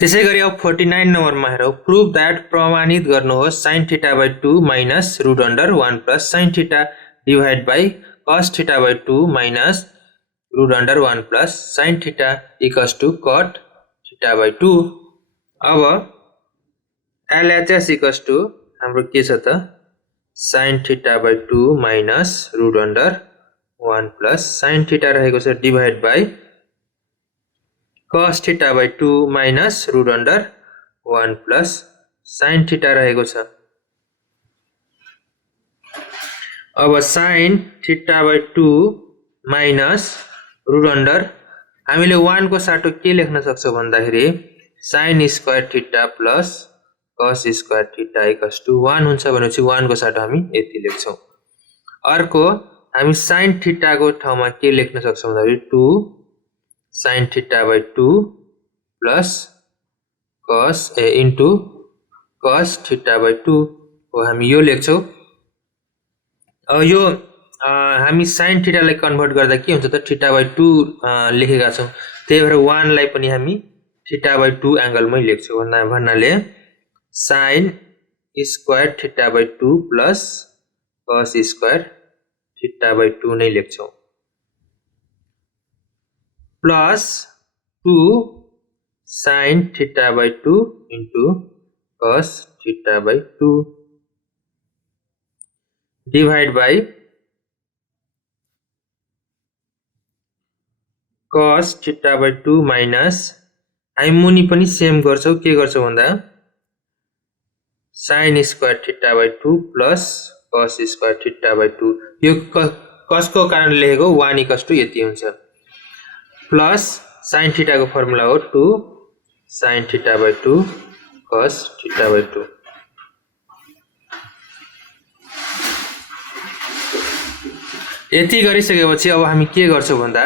त्यसैगरी अब 49 नम्बरमा हेरौं प्रुभ दैट प्रमाणित गर्नुहोस् sin θ/2 minus root under 1 plus sin θ divided by cos θ/2 minus root under 1 plus sin θ equals to cot θ/2 अब LHS equals to हाम्रो के छ त sin θ/2 minus root under 1 plus sin θ रहेको छ divided by cos θ/2 minus root under 1 plus sin θ रहेको छ अब sin θ/2 minus root under हामीले 1 को साटो के लेख्न सक्छौं भन्दाखेरि sin square θ plus cos square θ equals to 1 हुन्छ भनेपछि 1 को साटो हामी यति लेख्छौं अर्को हामी sin θ को ठाउँमा के लेख्न सक्छौं भन्दाखेरि 2 sin θ/2 plus cos into cos θ/2 हो हामी यो लेख्छौं अब यो हामी sin θ लाई कन्भर्ट गर्दा के हुन्छ त θ/2 लेखेका छौं त्यही भएर 1 लाई पनि हामी θ/2 एंगलमै लेख्छौं भन्नाले sin square θ/2 plus cos square θ/2 नै लेख्छौं plus 2 sin θ/2 into cos θ/2 divide by cos θ/2 minus हामी मुनि पनि सेम गर्छौं के गर्छौं भन्दा sin square θ/2 plus cos square θ/2 यो कसको कारण लेखेको 1 equals to यति हुन्छ plus sin θ को फर्मुला हो 2 sin θ/2 cos θ/2 यति गरिसकेपछि अब हामी के गर्छौं भन्दा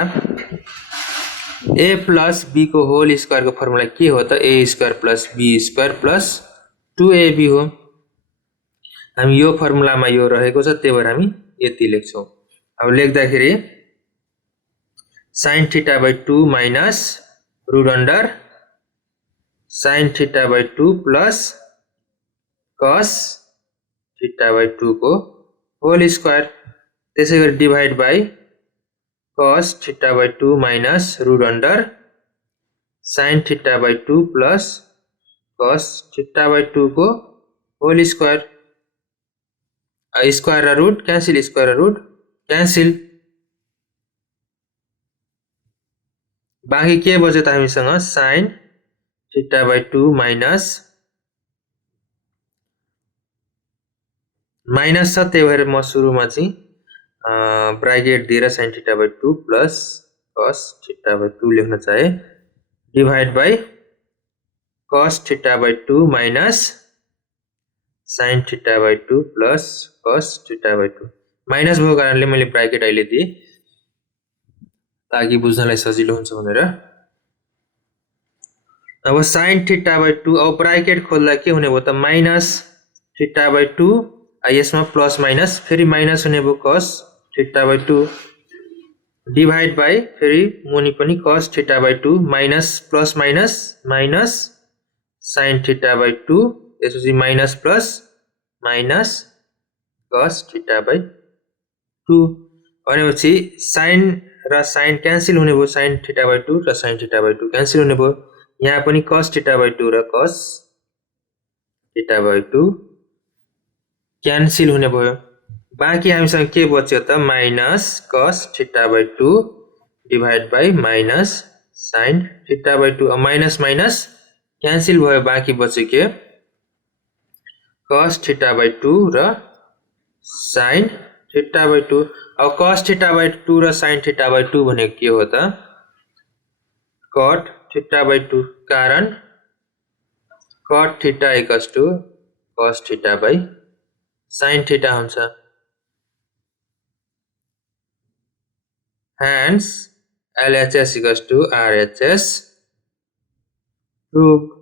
a plus b को होल स्क्वायर को फर्मुला के हो त a square plus b square plus 2ab हो हामी यो फर्मुलामा यो रहेको छ त्यही भएर हामी यति लेख्छौं अब लेख्दाखेरि sin θ/2 minus root under sin θ/2 plus cos θ/2 को होल स्क्वायर त्यसैगरी divide by cos θ/2 minus root under sin θ/2 plus cos θ/2 को होल स्क्वायर स्क्वायर र रूट क्यान्सल बाँकी के बच्यो त हामीसँग sin θ/2 minus छ त्यही भएर म सुरुमा चाहिँ ब्रैकेट दिएर sin θ/2 plus cos θ/2 लेख्न चाहे divide by cos θ/2 minus sin θ/2 plus cos θ/2 minus भएको कारणले मैले ब्रैकेट अहिले दिए ताकि बुझ्नलाई सजिलो हुन्छ भनेर अब sin θ/2 अब ब्रैकेट खोल्दा के हुने भयो त माइनस θ/2 यसमा प्लस माइनस फेरि माइनस हुने भयो cos θ/2 डिवाइड बाइ फेरि मुनि पनि cos θ/2 minus plus minus minus sin θ/2 त्यसपछि माइनस प्लस माइनस cos θ/2 भनेपछि sin र sin क्यान्सल हुने भयो sin θ/2 र sin θ/2 क्यान्सल हुने भयो यहाँ पनि cos θ/2 र cos θ/2 क्यान्सल हुने भयो बाँकी हामीसँग के बच्यो त minus cos θ/2 divide by minus sin θ/2 minus minus cancel भयो बाँकी बच्यो के cos θ/2 र sin θ/2 अब cos θ/2 र sin θ/2 भनेको के हो त cot θ/2 कारण cot θ equals to cos θ by sin θ हुन्छ hence LHS equals to RHS proved